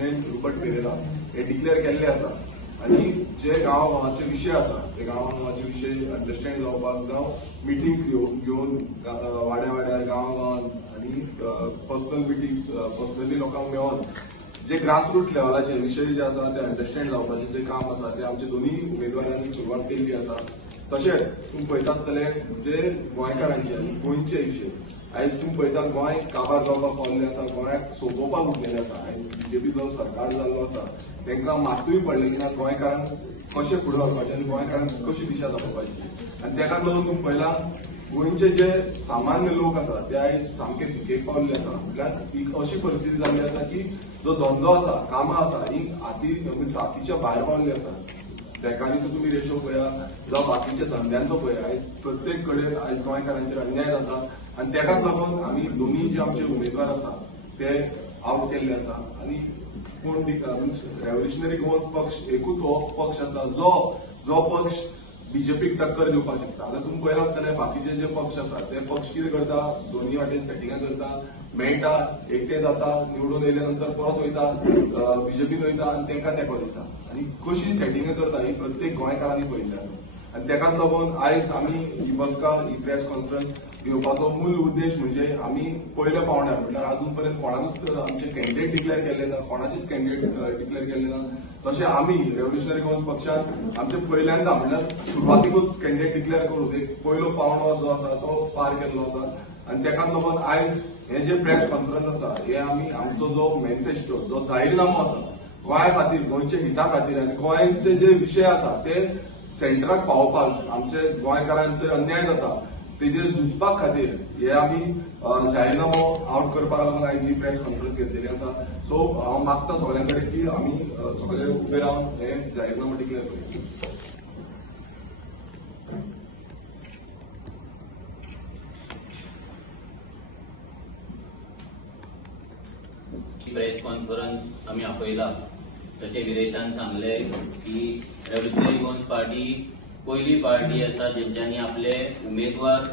President Rupert Pereira हे declare केल्ले आसा आणि जे गांवाचे विषय आसा ते गांवाचे विषय अंडरस्टँड जावपाक जावं मिटिंग्स घेवन वाड्या वाड्यार गांवांत आणि पर्सनल मिटिंग्स पर्सनली लोकांक मेळोन जे ग्रासरूट लेवलाचे विषय जे आसा ते अंडरस्टँड जावपाचे जे काम आसा ते आमच्या दोन्ही उमेदवारांनी सुरवात केल्ली आसा. तशेंच तुम्ही पळयता आसतले जे गोंयकारांचे आनी गोंयचे विषय आयज तुम्ही पळयता गोंय काबार जावपाक पावल्लें आसा, गोंयाक सोंपोवपाक उठलेलें आसा आनी बीजेपी जो सरकार जाल्लो आसा तांकां मातूय पडलें ना गोंयकारांक कशें फुडें व्हरपाचें आनी गोंयकारांक कशी दिशा दाखोवपाची. आनी ताकाच लागून तुम्ही पळयला गोंयचे जे सामान्य लोक आसा ते आयज सामके भिकेक पावल्ले आसा. म्हटल्यार ही अशी परिस्थिती जाल्ली आसा की जो धंदो आसा कामां आसा ही हातीच्या भायर पावल्ली आसा. बेकारीचो तुम्ही रेशो पळया जावं बाकीच्या धंद्यांचो पळया आयज प्रत्येक कडेन आयज गोंयकारांचेर अन्याय जाता आनी ताकाच लागून आमी दोन्ही जे आमचे उमेदवार आसा ते आवट केल्ले आसा. आनी कोण रेव्होल्युशनरी गोवन्स पक्ष एकूच हो पक्ष आसा जो पक्ष बीजेपीक टक्कर दिवपाक शकता. आतां तुम्ही पळयला आसतलें बाकीचे जे पक्ष आसा ते पक्ष कितें करता, दोन्ही वाटेन सेटिंगां करता, मेळटा, एकटे जाता, निवडून येयल्या नंतर परत वयता बीजेपीन वयता आनी तांकां तेंको दिता आनी कशी सेटिंगां करता ही प्रत्येक गोंयकारांनी पळयल्लें आसा. आनी ताकाच लागून आयज आमी ही बसका ही प्रेस कॉन्फरन्स घेवपाचो मूल उद्देश म्हणजे आमी पयल्या पावंड्यार म्हटल्यार अजून पर्यंत कोणाकूच आमचे कॅन्डिडेट डिक्लेअर केल्ले ना, कोणाचेच कॅन्डिडेट डिक्लेअर केल्ले ना. तशें आमी रेव्होल्युशनरी गोवन्स पक्षान आमचे पहिल्यांदा म्हटल्यार सुरवातीकूच कॅन्डिडेट डिक्लेअर करून एक पयलो पावंडो जो आसा तो पार केल्लो आसा. आनी ताकाच लागून आयज हे जे प्रेस कॉन्फरन्स आसा हे आमी आमचो जो मॅनिफेस्टो जो जाहीरनामो आसा गोंया खातीर गोंयच्या हिता खातीर आनी गोंयचे जे विशय आसा ते सेंटराक पावोवपाक आमचे गोंयकारांचे अन्याय जाता तेजेर झुजपाक खातीर हे आमी जाहीरनामो आवट करपाक लागून आयज ही प्रेस कॉन्फरन्स घेतलेली आसा. सो हांव मागता सगळ्यां कडेन की आमी सगळे उबे रावन हे जाहीरनामो डिक्लेअर करया. प्रेस कॉन्फरन्स आम्ही आपयला तशें विरेशान सांगले की रेव्होल्युशनरी गोवन्स पार्टी पहिली पार्टी आसा जेंच्यांनी आपले उमेदवार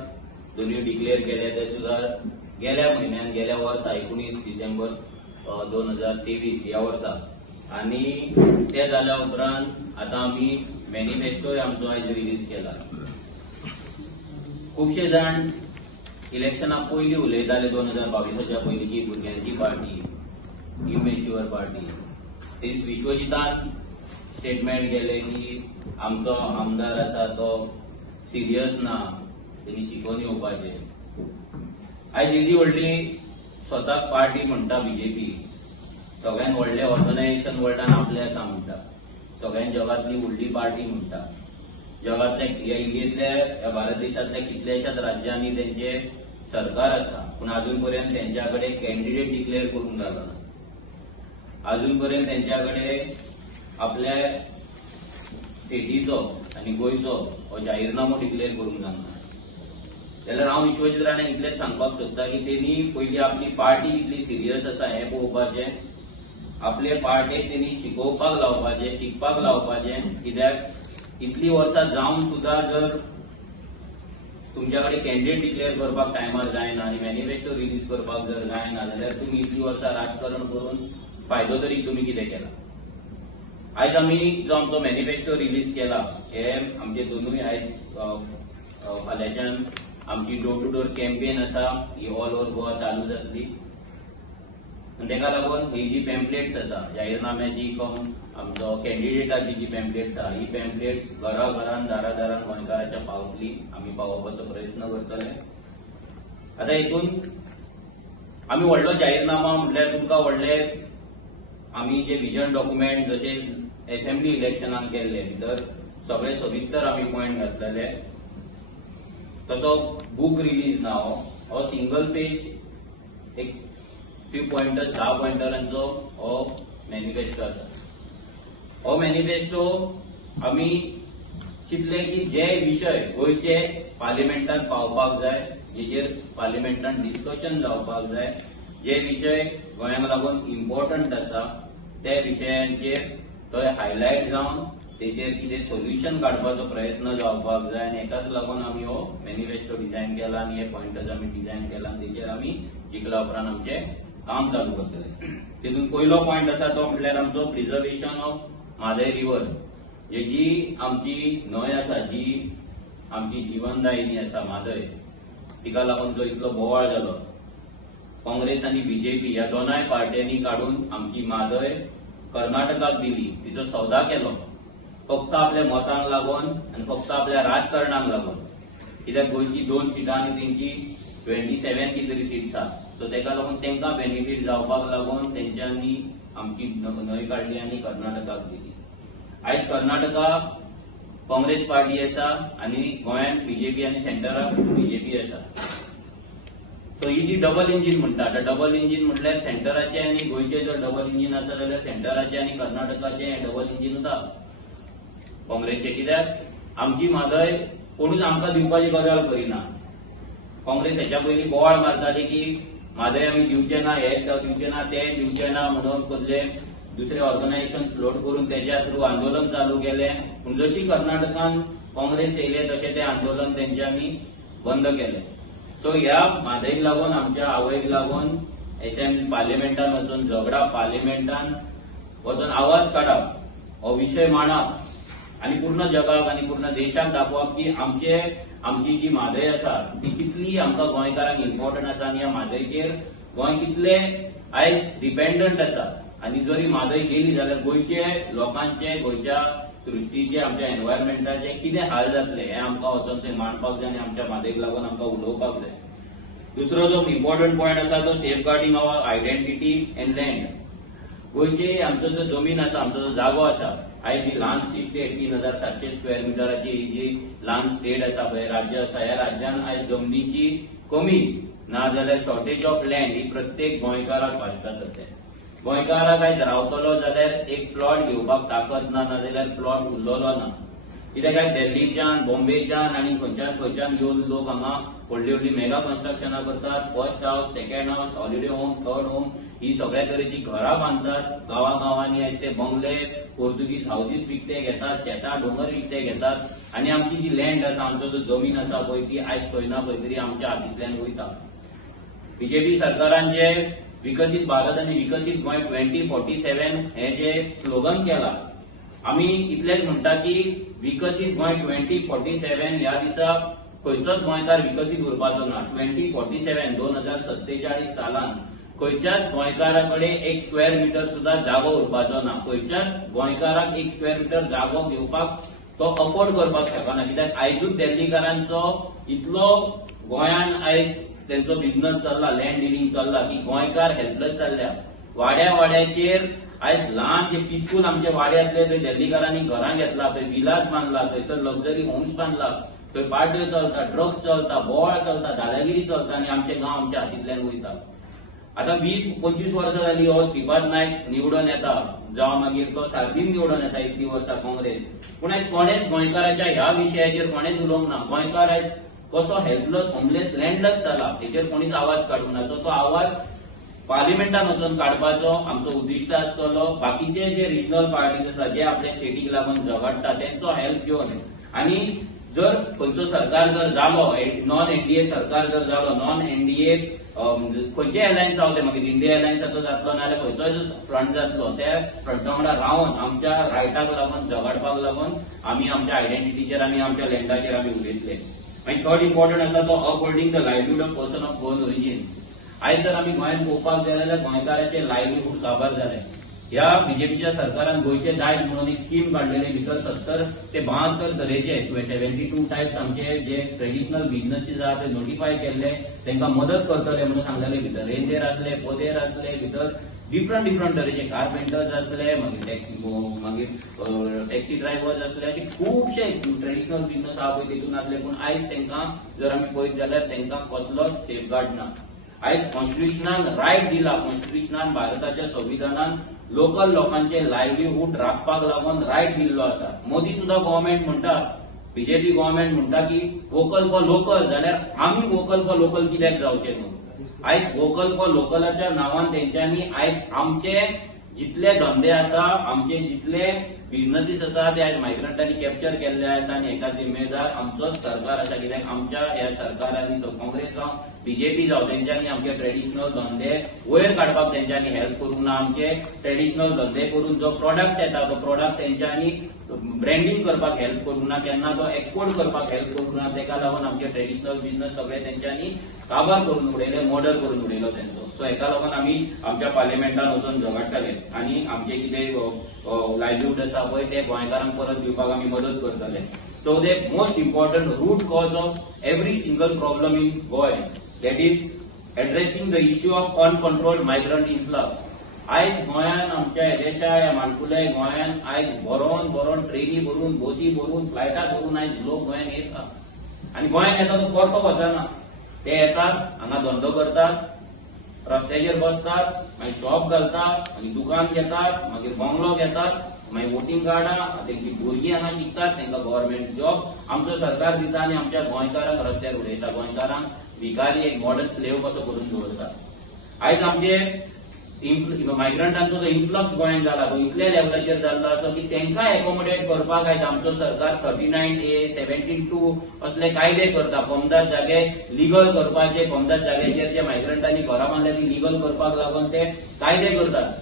दोन्ही डिक्लेअर केले ते सुद्दां गेल्या म्हयन्यान गेल्या वर्सा 19 डिसेंबर 2023 ह्या वर्सा. आनी ते जाल्या उपरांत आतां आमी मॅनिफेस्टोय आमचो आयज रिलीज केला. खुबशे जाण इलेक्शना पयलीं उलयताले 2022च्या पयलीं की भुरग्यांची पार्टी, इमॅच्युअर पार्टी. तेच विश्वजितान स्टेटमेंट केले की आमचो आमदार आसा तो सिरियस ना, तेणी शिकून येवपाचे. आयज एदी व्हडली स्वताक पार्टी म्हणटा बीजेपी, सगळ्यान व्हडले ऑर्गनायझेशन वर्ल्डान आपले आसा म्हणटा, सगळ्यान जगातली व्हडली पार्टी म्हणटा. जगातल्या इंडियेतल्या भारत देशातल्या कितल्याशाच राज्यांनी त्यांचे सरकार आसा पूण अजून पर्यंत त्यांच्याकडे कॅन्डिडेट डिक्लेअर करून जालो ना. अजून पर्यंत त्यांच्याकडे आपल्या स्टेटीचो आणि गोंयचो हो जाहीरनामो डिक्लेअर करूंक जावना. जाल्यार हांव विश्वजीत राणे इतलेंच सांगपाक सोदता की तेणी पयली आपली पार्टी इतली सिरियस आसा हें पळोवपाचें, आपले पार्टेक तेणी शिकोवपाक लावपाचें, शिकपाक लावपाचें. कित्याक इतली वर्सां जावन सुद्दां जर तुमच्या कडेन कॅन्डिडेट डिक्लेअर करपाक टायमार जायना आनी मॅनिफेस्टो रिलीज करपाक जर जायना जाल्यार तुमी इतली वर्सां राजकारण करून फायदो तरी तुम्ही कितें केला. आयज आमी जो आमचो मॅनिफेस्टो रिलीज केला हे आमचे दोनूय आयज फाल्यांच्यान आमची डोर टू डोर कॅम्पेन आसा ही ऑल ओव्हर गोवा चालू जातली. आनी ताका लागून ही जी पॅम्पलेट्स आसा जाहीरनाम्याची आमचो कॅन्डिडेटाची जी पॅम्पलेट्स आसा ही पॅम्पलेट्स घराघरान दारादारान गोंयकाराच्या पावतली. आमी पावोवपाचो प्रयत्न करतले. आतां हेतून आमी व्हडलो जाहीरनामा म्हटल्यार तुमकां व्हडले आमी जे विजन डॉक्युमेंट जशे असेंब्ली इलेक्शनाक केल्ले भितर सगळे सविस्तर आमी पॉयंट घातलेले. तसो बूक रिलीज ना हो सिंगल पेज एक फ्यू पॉइंटर्स 10 पॉइंटरांचो हो मॅनिफेस्टो आसा. हो मॅनिफेस्टो आमी चिंतले की जे विशय गोंयचे पार्लिमेंटान पावपाक जाय, जेचेर पार्लिमेंटान डिस्कशन जावपाक जाय, जे विषय गोंयांक लागून इम्पॉर्टंट आसा त्या विशयांचेर थंय हायलायट जावन तेचेर कितें सोल्युशन काडपाचो प्रयत्न जावपाक जाय. आनी हेकाच लागून आमी हो मॅनिफेस्टो डिझायन केला आनी हे पॉइंटर्स आमी डिझायन केला. तेचेर आमी जिखला उपरांत आमचें काम चालू करतले. तितून पयलो पॉयंट आसा तो म्हटल्यार आमचो प्रिजर्वेशन ऑफ म्हादय रिवर. जी आमची न्हंय आसा, जी आमची जीवनदायिनी आसा म्हादय, तिका लागून जो इतलो बोवाळ जालो, काँग्रेस आणि बीजेपी ह्या दोनाय पार्ट्यांनी काढून आमची म्हादय कर्नाटकाक दिली, तिचो सौदा केलो फक्त आपल्या मतांक लागून आणि फक्त आपल्या राजकारणाक लागून. कित्याक गोंयची 2 सिटां आनी तेंची 27 कितें तरी सीट्स आसा, सो तेका लागून तेंका बेनिफीट जावपाक लागून तेंच्यांनी आमची न्हंय काढली आनी कर्नाटकाक दिली. आयज कर्नाटकाक काँग्रेस पार्टी आसा आनी गोंयांत बीजेपी आनी सेंटराक बीजेपी आसा. सो ही जी डबल इंजिन म्हणटा, डबल इंजिन म्हटल्यार सेंटराचे आनी गोंयचे जर डबल इंजिन आसा जाल्यार सेंटराचे आनी कर्नाटकाचे डबल इंजिन उरता काँग्रेसचे. कित्याक आमची म्हादय कोणूच आमकां दिवपाची गजाल करिना. काँग्रेस हेच्या पयलीं बोवाळ मारताली की म्हादय आमी दिवचे ना, हे दिवचे ना, ते दिवचे ना म्हणून कसले दुसरे ऑर्गनायझेशन फ्लोट करून तेच्या थ्रू आंदोलन चालू केले. पूण जशी कर्नाटकान काँग्रेस येयले तशें ते आंदोलन तेंच्यांनी बंद केले. सो ह्या म्हादयक लागून, आमच्या आवयक लागून असेंब्ली पार्लिमेंटान वचून झगडा, पार्लिमेंटान वचून आवाज काडप, हो विशय मांडप आनी पूर्ण जगाक आनी पूर्ण देशाक दाखोवप की आमची जी म्हादय आसा ती कितली आमकां गोंयकारांक इम्पॉर्टंट आसा आनी ह्या म्हादयचेर गोंय कितले आयज डिपेंडंट आसा. आनी जरी म्हादय गेली जाल्यार गोंयचे लोकांचे, गोंयच्या सृश्टीचे, आमच्या एनवायरमेंटाचे कितें हाल जातले हें आमकां वचून थंय मांडपाक जाय आनी आमच्या म्हादयक लागून आमकां उलोवपाक जाय. दुसरो जो इम्पॉर्टंट पॉयंट आसा तो safeguarding of identity end land. गोंयचे आमचो जो जमीन आसा, आमचो जो जागो आसा, आयज ही ल्हानशी स्टेट 3700 स्क्वेअर मिटराची ही जी ल्हान स्टेट आसा पळय, राज्य आसा, ह्या राज्यान आयज जमनीची कमी ना जाल्यार शॉर्टेज ऑफ लँड ही प्रत्येक गोंयकाराक भासता सध्या. गोंयकाराक आयज रावतलो जाल्यार एक प्लॉट घेवपाक ताकद ना, नाजाल्यार प्लॉट उरलेलो ना. कित्याक काय दिल्लीच्यान, बॉम्बेच्यान आनी खंयच्यान येवन लोक हांगा व्हडली व्हडली मेगा कन्स्ट्रक्शनां करतात. First house, second house, holiday home, third home, ही सगळ्या तरेची घरां बांदतात. गांवांनी आयज ते बंगले, पोर्तुगीज हाऊजीस विकते घेतात, शेतां, दोंगर विकते घेतात आनी आमची जी लँड आसा, आमचो जो जमीन आसा पळय ती आयज खंय ना खंय तरी आमच्या हातींतल्यान वयता. बीजेपी सरकारान जे विकसित भारत आणि विकसित गोंय 2047 हे जे स्लोगन केला, आमी इतलेच म्हणटा की विकसित गोंय 2047 ह्या दिसा खंयचोच गोंयकार विकसीत उरपाचो ना. 2047 2047 सालान खंयच्याच गोंयकाराकडे 1 स्क्वेअर मिटर सुद्धा जागो उरपाचो ना. खंयच्याच गोंयकाराक 1 स्क्वेअर मिटर जागो घेवपाक तो अफोर्ड करपाक शकना. कित्याक आयजूच दिल्लीकारांचो इतलो गोंयान आयज त्यांचो बिझनेस चल्ला, लँड डिलिंग चल्ला की गोंयकार हेल्पलेस जाल्ल्या. वाड्याचेर आयज ल्हान जे पिसफूल आमचे वाडे आसले थंय दिल्लीकारांनी घरां घेतला, थंय विलास बांदला, थंयसर लक्झरी होम्स बांदला, थंय पार्ट्यो चलता, ड्रग्स चलता, बोवाळ चलता, दादागिरी चलता आनी आमचे गांव आमच्या हातींतल्यान वयता. आतां 20-25 वर्सां जाली हो श्रीपाद नायक निवडून येता, जावं मागीर तो सारदीन निवडून येता इतली वर्सां काँग्रेस. पूण आयज कोणेच गोंयकाराच्या ह्या विशयाचेर कोणेच उलोवंक ना. गोंयकार आयज कसो हेल्पलेस, होमलेस, लँडलेस जाला हेचेर कोणीच आवाज काडूंक ना. सो तो आवाज पार्लिमेंटान वचून काडपाचो आमचो उद्दिश्ट आसतलो. बाकीचे जे रिजनल पार्टीज आसा, जे आपल्या स्टेटीक लागून झगडटा, तेंचो हेल्प घेवन आनी जर खंयचो सरकार जर जालो, नॉन एनडीए सरकार जर जालो, नॉन एनडीए खंयचे अलायन्स जावं मागीर इंडिया अलायन्साचो जातलो नाल्यार खंयचोय फ्रंट जातलो, त्या फ्रंटा वांगडा रावन आमच्या रायटाक लागून, झगडपाक लागून आमी आमच्या आयडेंटिटीचेर आनी आमच्या लँडाचेर आमी उलयतले. मागीर थर्ड इम्पॉर्टंट आसा तो upholding the livelihood of person of Goan origin. आयज जर आमी गोंयांत पळोवपाक गेले जाल्यार गोंयकारांचे लायव्हलीहूड काबार जाले. ह्या बीजेपीच्या सरकारान गोंयचे दायज म्हणून एक स्कीम काडलेली, भितर 70 ते 72 तरेचे 72 टायप्स आमचे जे ट्रेडिशनल बिझनेसीस आहा ते नोटिफाय केल्ले, तांकां मदत करतले म्हणून सांगलेले. भितर रेंदेर आसले, पोदेर आसले, भितर डिफरंट तरेचे कार्पेंटर्स आसले, मागीर टॅक्सी ड्रायव्हर्स आसले, असे खुबशे ट्रेडिशनल बिझनेस आहा पळय तितून आसले. पूण आयज तांकां जर आमी पळयत जाल्यार तांकां कसलोच सेफगार्ड ना. आयज कॉन्स्टिट्युशनान रायट दिला, कॉन्स्टिट्युशनान भारताच्या संविधानान लोकल लोकांचे लायव्हलीहूड राखपाक लागून रायट दिल्लो आसा. मोदी सुद्धा गव्हर्नमेंट म्हणटा, बीजेपी गव्हर्नमेंट म्हणटा की वोकल फॉर लोकल, जाल्यार आमी वोकल फॉर लोकल कित्याक जावचे न्हू. आयज वोकल फॉर लोकलाच्या नांवान तेंच्यांनी आयज आमचे जितले धंदे आसा, आमचे जितले बिझनेसीस आसा ते आज मायग्रंटांनी कॅप्चर केल्ले आसा आनी हेका जिम्मेदार आमचोच सरकार आसा, कित्याक आमच्या ह्या सरकारांनी तो काँग्रेस जावं बीजेपी जावं तेंच्यांनी आमचे ट्रेडिशनल धंदे वयर काडपाक तेंच्यांनी हेल्प करूंक ना. आमचे ट्रेडिशनल धंदे करून जो प्रोडक्ट येता तो प्रोडक्ट तेंच्यांनी ब्रँडिंग करपाक हेल्प करूंक ना, केन्ना तो एक्सपोर्ट करपाक हेल्प करूंक ना. तेका लागून आमचे ट्रेडिशनल बिझनेस सगळे तेंच्यांनी काबार करून उडयले, मर्डर करून उडयलो तेंचो. सो हेका लागून आमी आमच्या पार्लिमेंटान वचून झगडटाले आनी आमचे कितें लायव्हलीहूड आसा पळय ते गोंयकारांक परत दिवपाक आमी मदत करतले. So the most important root cause of every single problem in Goa, that is addressing the issue of uncontrolled migrant influx. आयज गोंयान आमच्या देशा ह्या मानकुल्या गोंयान आयज भरोन ट्रेनी भरून, बसी भरून, फ्लायटा भरून आयज लोक गोंयान येतात आनी गोंयान येता तो परतो वचना. ते येतात, हांगा धंदो करतात, रस्त्याचेर बसतात, मागीर शॉप घालतात, आनी दुकान घेतात, मागीर बंगलो घेतात, मागीर वोटिंग कार्डां, तेंची भुरगीं हांगा शिकतात, तांकां गव्हर्नमेंट जॉब आमचो सरकार दिता आनी आमच्या गोंयकारांक रस्त्यार उडयता. गोंयकारांक भिकारी एक मॉडर्न स्लेव कसो करून दवरता. आयज आमचे मायग्रंटांचो जो इन्फ्लक्स गोंयान जाला तो इतल्या लेवलाचेर जाल्लो आसा की तेंकां एकोमोडेट करपाक आयज आमचो सरकार 39A, 17(2) असले कायदे करता. 15 जागे लिगल करपाचे, 15 जाग्याचेर जे मायग्रंटांनी घरां बांदल्या ती लिगल करपाक लागून ते कायदे करतात.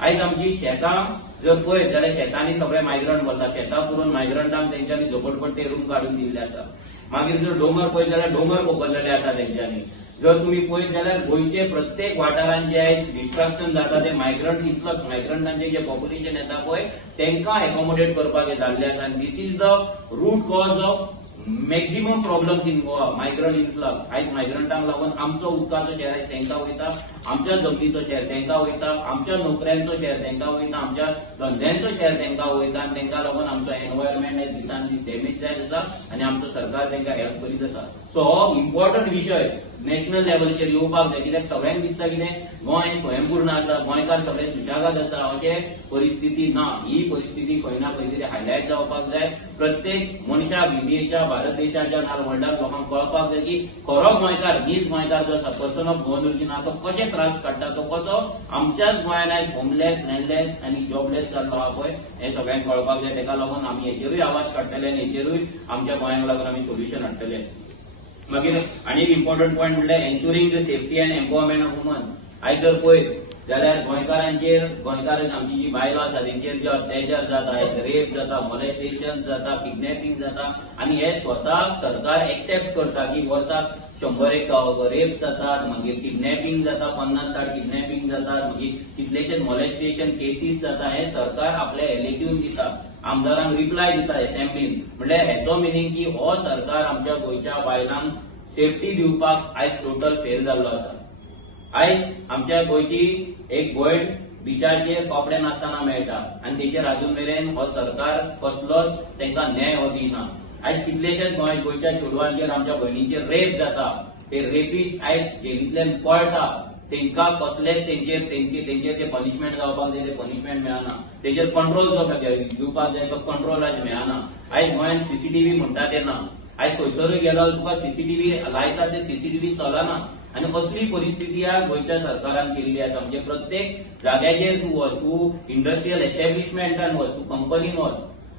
आयज आमची शेतां जर पळयत जाल्यार शेतांनी सगळे मायग्रंट भरतात. शेतां पुरून मायग्रंटांक तेंच्यांनी झोपडपट्टे रूम काडून दिल्ले आसा. मागीर जर डोंगर पळयत जाल्यार डोंगर पोखरलेले आसा तेंच्यांनी. जर तुम्ही पळयत जाल्यार गोंयचे प्रत्येक वाठारांत जे डिस्ट्रक्शन जाता ते मायग्रंट इन्फ्लक्स, मायग्रंटांचे जे पॉप्युलेशन येता पळय तेंकां एकोमोडेट करपाक जाल्ले आसा. आनी this is the root cause of maximum problems in Goa, migrant influx. आयज मायग्रंटांक लागून आमचो उदकाचो शेअर आयज तेंकां वयता, आमच्या जमनीचो शेअर तेंकां वयता, आमच्या नोकऱ्यांचो शेअर तेंकां वयता, आमच्या धंद्यांचो शेअर तेंकां वयता आनी तेंकां लागून आमचो एनवायरमेंट आयज दिसान दीस डॅमेज जायत आसा आनी आमचो सरकार तेंकां हेल्प करीत आसा. सो हो इम्पॉर्टंट विशय नॅशनल लेवलचेर येवपाक जाय, कित्याक सगळ्यांक दिसता कितें गोंय स्वयंपूर्ण आसा, गोंयकार सगळे सुशागाद आसा, अशें परिस्थिती ना. ही परिस्थिती खंय ना खंय तरी हायलायट जावपाक जाय. प्रत्येक मनशाक इंडियेच्या, भारत देशाच्या नार वर्ल्डाक लोकांक कळपाक जाय की खरो गोंयकार, नीज गोंयकार जो आसा, पर्सन ऑफ गोवन ओरिजीन आहा, तो कशे त्रास काडटा, तो कसो आमच्याच गोंयान आयज होमलेस, लँडलेस आनी जॉबलेस जाल्लो आहा पळय हें सगळ्यांक कळपाक जाय. तेका लागून आमी हेचेरूय आवाज काडटले आनी हेचेरूय आमच्या गोंयाक लागून आमी सोल्युशन हाडटले. मागीर आनी एक इम्पॉर्टंट पॉयंट म्हणल्यार ensuring the safety and empowerment of woman. आयज जर पळयत जाल्यार गोंयकारांचेर, गोंयकार आमची जी बायलो आसा तेंचेर जे अत्याचार जाता, रेप जाता, मॉलेस्टेशन जाता, किडनॅपिंग जाता आनी हे स्वता सरकार एक्सेप्ट करता की वर्साक 100 रेप जातात, मागीर किडनॅपिंग जाता, 50-60 किडनॅपिंग जातात, मागीर कितलेशेच मॉलेस्टेशन केसीस जाता. हे सरकार आपल्या एलेक्यून दिता, आमदारांक रिप्लाय दिता असेंब्लीन. म्हणल्यार हेचो मिनींग की हो सरकार आमच्या गोंयच्या बायलांक सेफ्टी दिवपाक आयज टोटल फेल जाल्लो आसा. आयज आमच्या गोंयची एक गोंय बिचाचेर कपडे नासतना मेळटा आनी तेचेर अजून मेरेन हो सरकार कसलोच तेंकां न्याय हो दिना. आयज कितलेशेच गोंयच्या चेडवांचेर, आमच्या भयणींचेर रेप जाता. ते रेपीस्ट आयज जेलींतल्यान पळटा, तेंकां कसलेच तेंचेर ते पनिशमेंट जावपाक जाय ते पनिशमेंट मेळना. तेचेर कंट्रोल जो दिवपाक जाय तो कंट्रोल आयज मेळना. आयज गोंयान सीसीटीव्ही म्हणटा ते ना. आयज खंयसरूय गेलो तुका सीसीटीव्ही लायता ते सीसीटीव्ही चलना. आनी असली परिस्थिती गोंयच्या सरकारान केल्ली आसा. म्हणजे प्रत्येक जाग्याचेर तूं वच, तूं इंडस्ट्रियल एस्टॅब्लिशमेंटान वच, तूं कंपनीन वच,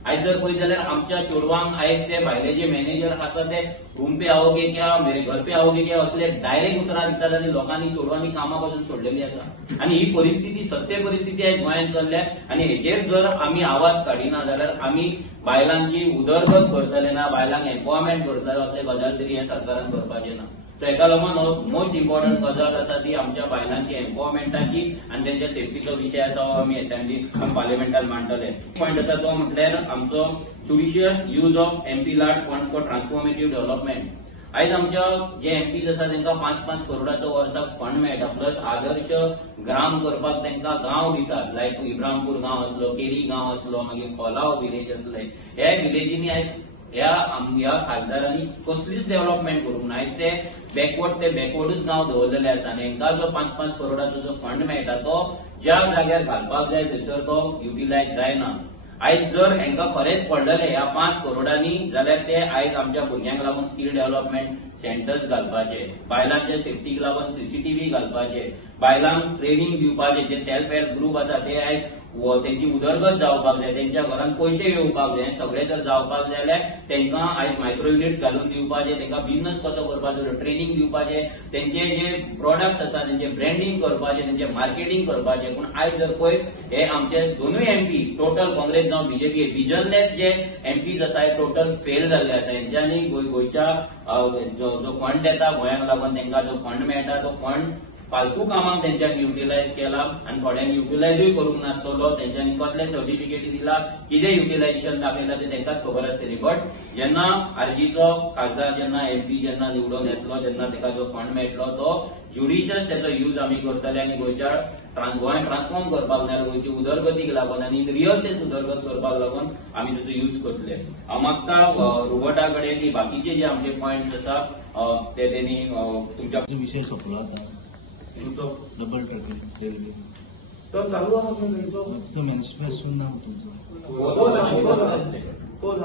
आयज जर पळयत जाल्यार आमच्या चेडवांक आयज ते भायले जे मॅनेजर आसा ते रूम पे आओगे क्या, मेरे घर पे आओगे क्या असले डायरेक्ट उतरां दितात आनी लोकांनी चेडवांनी कामां पासून सोडलेली आसा. आनी ही परिस्थिती सत्य परिस्थिती आयज गोंयांत चल्ल्या आनी हेचेर जर आमी आवाज काडिना जाल्यार आमी बायलांची उदरगत करतले ना, बायलांक एम्पॉवरमेंट करतले असले गजाल तरी ह्या सरकारान करपाचें ना. सो हेका लागून मोस्ट इम्पॉर्टंट गजाल आसा ती आमच्या बायलांची एम्पॉवरमेंटाची आनी तेंच्या सेफ्टीचो विशय आसा हो आमी असेंब्लीन पार्लिमेंटान मांडटले. पॉयंट आसा तो म्हटल्यार आमचो judicial use of MP LAD fund for transformative development. आयज आमच्या जे एमपीज आसा तांकां 5-5 करोडाचो वर्साक फंड मेळटा. प्लस आदर्श ग्राम करपाक तांकां गांव दितात. लायक इब्रामपूर गांव असलो, केरी गांव असलो, मागीर खोलाव विलेज असले. हे विलेजींनी आयज ह्या खासदारांनी कसलीच डेव्हलपमेंट करूंक ना. आयज ते बॅकवर्डूच गांव दवरलेले आसा आनी हांकां जो 5-5 करोडाचो जो फंड मेळटा तो ज्या जाग्यार घालपाक जाय थंयसर तो युटिलायज जायना. आयज जर हांकां खरेंच पडलेले ह्या 5 करोडांनी जाल्यार ते आयज आमच्या भुरग्यांक लागून स्कील डेव्हलपमेंट सेंटर्स घालपाचे, बायलांच्या सेफ्टीक लागून सीसीटीव्ही घालपाचे, बायलांक ट्रेनिंग दिवपाचे. जे सेल्फ हेल्प ग्रुप आसा ते आयज त्यांची उदरगत जावपाक जाय, त्यांच्या घरात पयशे येवपाक जाय, सगळे जर जावपाक जाय जाल्यार तांकां आयज मायक्रो युनिट्स घालून दिवपाचे, तांकां बिझनस कसो करपाचो ट्रेनिंग दिवपाचे, त्यांचे जे प्रोडक्ट्स आसा त्यांचे ब्रँडिंग करपाचे, त्यांचे मार्केटिंग करपाचे. पूण आयज जर पळय हे आमचे दोनूय एमपी टोटल काँग्रेस जावं बीजेपी विजनलेस जे एमपीज आसा हे टोटल फेल जाल्ले आसा. हेंच्यांनी गोंयच्या जो फंड येता गोंयांक लागून तांकां जो फंड मेळटा तो फंड फालतू कामांक तेंच्यांक युटिलायज केला आनी थोड्यांनी युटिलायजूय करूंक नासतलो. तेंच्यांनी कसले सर्टिफिकेटी दिला, कितें युटिलायजेशन दाखयला ते तांकांच खबर आसतली. बट जेन्ना आरजीचो खासदार जेन्ना एमपी जेन्ना निवडून येतलो तेन्ना ताका जो फंड मेळटलो तो ज्युडिशियस तेचो यूज आमी करतले आनी गोंय ट्रान्सफॉर्म करपाक जाय, गोंयची उदरगतीक लागून आनी रियल सेन्स उदरगत करपाक लागून आमी तेचो यूज करतले. हांव मागता रोबोटा कडेन की बाकीचे जे आमचे पॉयंट्स आसा ते तेणी तुमच्या विषय सोपलो आता डबल ट्रॅकिंग रेल्वे तो चालू आहा खंयचो तो मॅनिफेस्टो नाव तुमचो कोण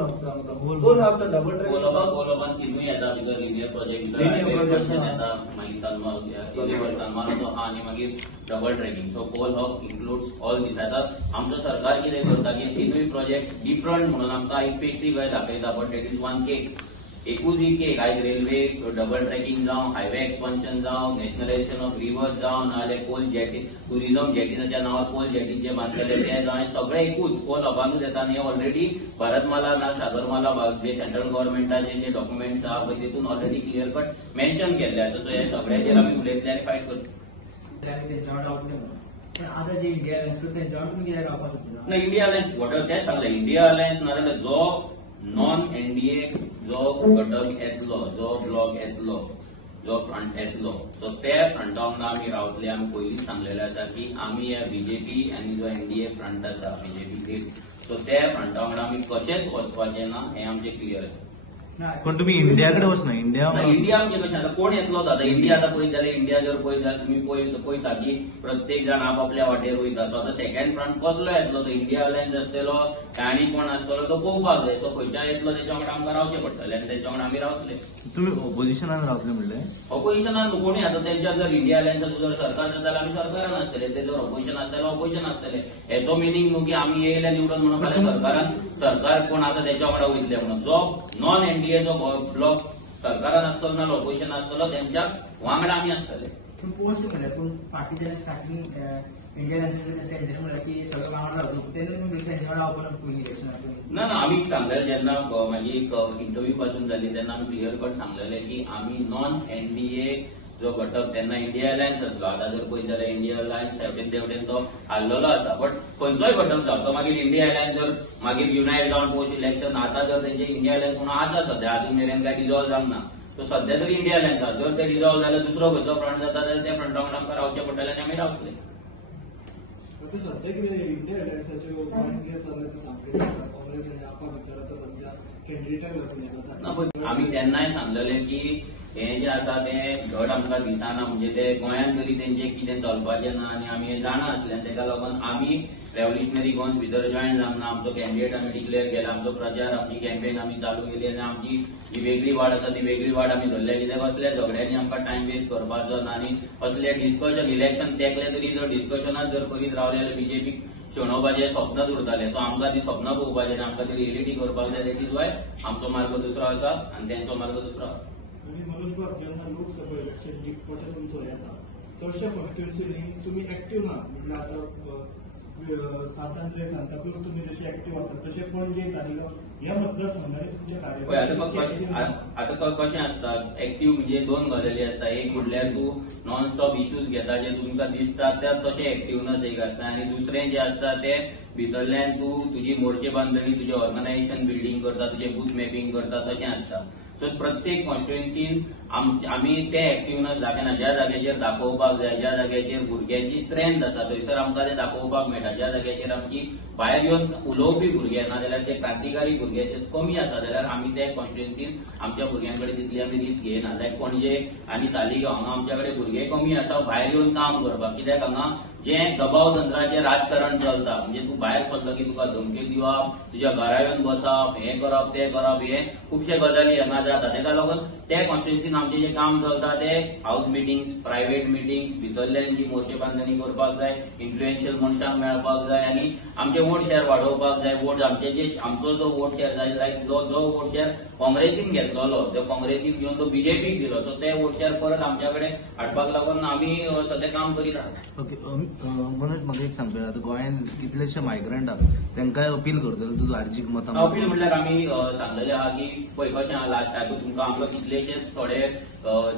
डबल ट्रॅक कोलोबान तिनूय येता भितर लिनियर प्रोजेक्ट भितर येता, मागीर तनमानाचो आहा आनी मागीर double tracking. So coal hub includes all these. आतां आमचो सरकार कितें करता की तिनूय प्रोजेक्ट डिफरंट म्हणून आमकां एक पेस्ट्री गोंय दाखयता, but that is one cake. एकूच ही केक आयज रेल्वे डबल ट्रॅकिंग जावं, हायवे एक्सपान्शन जावं, नॅशनलायझेशन ऑफ रिवर्स जावं, नाजाल्यार कोल जेटी टुरिझम जेटीच्या नांवार कोल जेटी जे बांदलेले ते जावं, सगळे एकूच कोल हबानूच येता. आनी ऑलरेडी भारतमाला ना सागरमाला जे सेंट्रल गव्हर्मेंटाचे जे डॉक्युमेंट्स आहा पळय तितून ऑलरेडी क्लियर कट मेन्शन केल्ले आसा. सो हे सगळ्याचेर आमी उलयतले आनी फायट करतले. पण आता जे इंडिया अलायन्स त्यांच्यावर तुम्ही कित्याक रावपाक सोदना? ना इंडिया अलायन्स वॉटर तेच सांगलें, इंडिया अलायन्स नाजाल्यार जो नॉन एनडीए जो घटक येतलो, जो ब्लॉक येतलो, जो फ्रंट येतलो, सो ते फ्रंटा वांगडा आमी रावतले. आमी पयलींच सांगलेले आसा की आमी ह्या बीजेपी आनी जो एनडीए फ्रंट आसा बीजेपी सो ते फ्रंटा वांगडा आमी कशेंच वचपाचे ना हे आमचे क्लियर आसा. पण तुम्ही इंडियाकडे वचना. इंडिया इंडिया म्हणजे कशें आतां कोण येतलो आतां इंडिया आतां पळयत जाल्यार इंडिया जर पळयत जाल्यार तुमी पळयता की प्रत्येक जाण आपापल्या वाटेर वयता. सो आतां सेकंड फ्रंट कसलो येतलो, तो इंडिया अलायन्स आसतलो काय आनी कोण आसतलो तो पळोवपाक जाय. सो खंयच्या येतलो तेच्या वांगडा आमकां रावचें पडटलें आनी तेच्या वांगडा आमी रावतले. तुम्ही ऑपोजिशनान रावतले म्हणले. ऑपोजिशनान कोणी आतां तेंच्या जर इंडिया अलायन्साचो जर सरकार जाल्यार आमी सरकारान आसतले, ते जर ऑपोजिशन आसतले ऑपोजिशन आसतले. हेचो मिनींग न्हू की आमी येयले निवडून म्हणून फाल्यां सरकार कोण आसा तेच्या वांगडा वयतले म्हणून. जो नॉन एनडीएचो ब्लॉक सरकारान आसतलो ना ऑपोजिशन आसतलो त्यांच्या वांगडा आमी आसतले. पूण पोस्ट म्हणल्यार पूण फाटीं जेन्ना स्टार्टींग इंडिया अलायन्स म्हणल्यार की सगळ्या वांगडा रावतलो तेन्ना तुमी तेंच्या वांगडा रावपाक पयलीं इलेक्शनाक ना आमी सांगलेलें जेन्ना म्हाजी एक इंटरव्यू पासून जाली तेन्ना आमी क्लियर कट सांगलेले की आमी नॉन एनडीए जो घटक तेन्ना इंडिया अलायन्स आसलो. आतां जर पळयत जाल्यार इंडिया अलायन्स हेवटेन तेवटेन तो हारलेलो आसा. बट खंयचोय घटक जावं तो मागीर इंडिया अलायन्स जर मागीर युनायट जावन पोस्ट इलेक्शन आतां जर तेंचे इंडिया अलायन्स म्हणून आसा सध्या अजून मेरेन काय डिझॉल्व जावंक ना. सो सध्या जर इंडिया अलायन्स आसा जर ते डिझॉल्व जाल्यार दुसरो खंयचो फ्रंट जाता जाल्यार त्या फ्रंटा वांगडा आमकां रावचें पडटलें आनी आमी रावतले. सध्या कितें इंडिया अलायन्साचे पॉयंट कितें चल्ला ते सामके काँग्रेस आनी आपा भितर आतां सध्या कॅन्डिडेटाक लागून आमी तेन्नाय सांगलेलें की हे जे आसा ते घट आमकां दिसना, म्हणजे ते गोंयांत तरी तेंचे कितें चलपाचें ना आनी आमी हे जाणा आसले. तेका लागून आमी रेव्होल्युशनरी गोन्स भितर जॉयन जावना. आमचो कॅन्डिडेट आमी डिक्लेअर केला, आमचो प्रचार आमची कॅम्पेन आमी चालू केली आनी आमची जी वेगळी वाट आसा ती वेगळी वाट आमी धरल्या. कित्याक असल्या झगड्यांनी आमकां टायम वेस्ट करपाचो ना आनी असले डिस्कशन इलेक्शन तेकले तरी जर डिस्कशनात जर करीत रावले जाल्यार बीजेपीक शेणोवपाचें स्वप्नच उरतालें. सो आमकां ती स्वप्नां पळोवपाचें आनी आमकां ती रिएलिटी करपाक जाय. दॅट इज वाय आमचो मार्ग दुसरो आसा आनी तेंचो मार्ग दुसरो आसा. आणि मनोज बाब जेन्ना लोकसभा इलेक्शन जिखपाचें तुमचो येता चडशा कॉन्स्टिट्युन्सीनी तुमी एक्टीव ना. म्हणजे आतां स्वातंत्र्य सांताक्रूज तुमी जशे एक्टीव आसात तशे पणजे तालिगांव ह्या मतदारसंघांनी तुमचे आतां कशें आसता एक्टीव म्हणजे दोन गजाली आसता. एक म्हणल्यार तूं नॉन स्टॉप इश्यूज घेता जे तुमकां दिसता त्या तशें एक्टिवनस एक आसता आनी दुसरें जें आसता तें भितरल्यान तूं तुजी मोर्चे बांदणी तुजें ऑर्गनायझेशन बिल्डींग करता, तुजें बूथ मॅपिंग करता तशें आसता. सो प्रत्येक कॉन्स्टिट्युएन्सीन आमी ते एक्टिवनस दाखयना. ज्या जाग्याचेर दाखोवपाक जाय, ज्या जाग्याचेर भुरग्यांची स्ट्रेंथ आसा थंयसर आमकां ते दाखोवपाक मेळटा. ज्या जाग्याचेर आमची भायर येवन उलोवपी भुरगे ना जाल्यार ते क्रांतिकारी भुरग्याचे कमी आसा जाल्यार आमी त्या कॉन्स्टिट्युएन्सीन आमच्या भुरग्यां कडेन तितली आमी रिस्क घेयना. लायक पणजे आनी तालिगांव हांगा आमच्या कडेन भुरगे कमी आसा भायर येवन काम करपाक. कित्याक हांगा जें दबाव तंत्राचें राजकारण चलता, म्हणजे तूं भायर सरलो की तुका धमकी दिवप, तुज्या घरा येवन बसप, हें करप तें करप, हे खुबशे गजाली हांगा जाता. तेका लागून त्या कॉन्स्टिट्युएन्सीन आमचे जे काम चलता ते हाऊस मिटिंग्स, प्रायव्हेट मिटिंग्स, भितरल्यांची मोर्चे बांधणी करपाक जाय, इन्फ्लुएन्शियल मनशांक मेळपाक जाय आनी आमचे वोट शेअर वाडोवपाक जाय. वोट आमचो जो वोट शेअर जाय लायक जो वोट शेअर काँग्रेसीन घेतलेलो तो काँग्रेसीन घेवन तो बीजेपीक दिलो, सो ते वोट शेअर परत आमच्या कडेन हाडपाक लागून आमी सध्या काम करीत आहात. ओके मनोज म्हाका एक सांग पळय, आतां गोंयांत कितलेशे मायग्रंट आहात तांकां अपील करतलो तुजो आर्जीक मतां? अपील म्हणल्यार आमी सांगलेले आहा की पळय कशें आहा लास्ट टायम तुमकां आमकां कितलेशेच थोडे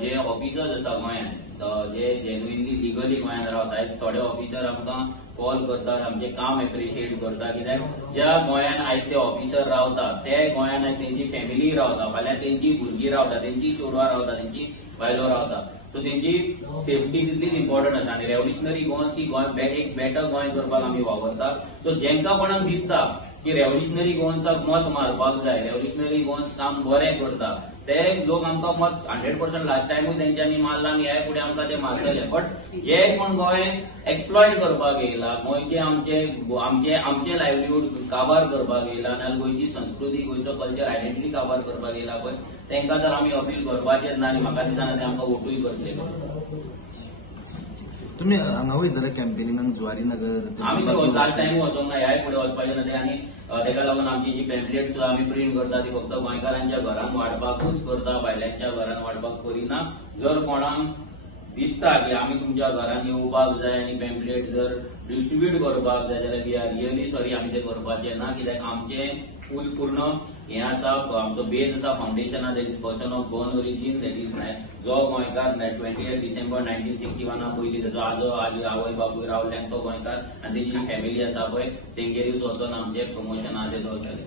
जे ऑफिसर्स आसा गोंयांत जे जेन्युइनली लिगली गोंयांत रावतात थोडे ऑफिसर आमकां कॉल करतात, आमचे काम एप्रिशिएट करता. कित्याक ज्या गोंयांत आयज ते ऑफिसर रावतात ते गोंयांत आयज तेंची फॅमिली रावता, फाल्यां तेंची भुरगीं रावता, तेंची चेडवां रावता, तेंची बायलो रावता. सो तेंची सेफ्टी तितलीच इम्पॉर्टंट आसा आनी रेव्होल्युशनरी गोंयची एक बेटर गोंय करपाक आमी वावरता. सो जेंकां कोणाक दिसता की रेव्होल्युशनरी गोंयचाक मत मारपाक जाय, रेव्होल्युशनरी गोंयच काम बरें करता, ते लोक आमकां मत 100% लास्ट टायमूय तेंच्यांनी मारला आनी ह्या फुडें आमकां ते मारतले. बट जे कोण गोंय एक्सप्लॉयट करपाक येयला, गोंयचे आमचे लायव्हलीहूड काबार करपाक येयला, नाजाल्यार गोंयची संस्कृती, गोंयचो कल्चर आयडेंटिटी काबार करपाक येयला पळय, तेंकां तर आमी अपील करपाचेच ना आनी म्हाका दिसना ते आमकां वोटूय करतले. तुमी हांगा वयतले कॅम्पेनिंगाक जुवारी नगर? आमी लास्ट टायम वचोंक ना, ह्याय फुडें वचपाचें ना ते. आनी तेका लागून आमची जी पॅम्पलेट्स आमी प्रिंट करता ती फक्त गोंयकारांच्या घरांत वाडपाकूच करता, भायल्यांच्या घरांत वाडपाक करिना. जर कोणाक दिसता की आमी तुमच्या घरांत येवपाक जाय आनी पॅम्पलेट जर डिस्ट्रिब्यूट करपाक जाय जाल्यार वी आर रियली सॉरी, आमी ते करपाचे ना. कित्याक आमचे पूर्ण हें आसा, आमचो बेज आसा, फाउंडेशन आसा, that is person of born origin, that is जो गोंयकार 28 डिसेंबर 1961 पयलीं तेजो आजो आवय बापूय रावल्यांक तो गोंयकार आनी तेजी फॅमिली आसा पळय तेंगेरूच वचोन आमचें प्रमोशन आहा तें जातलें.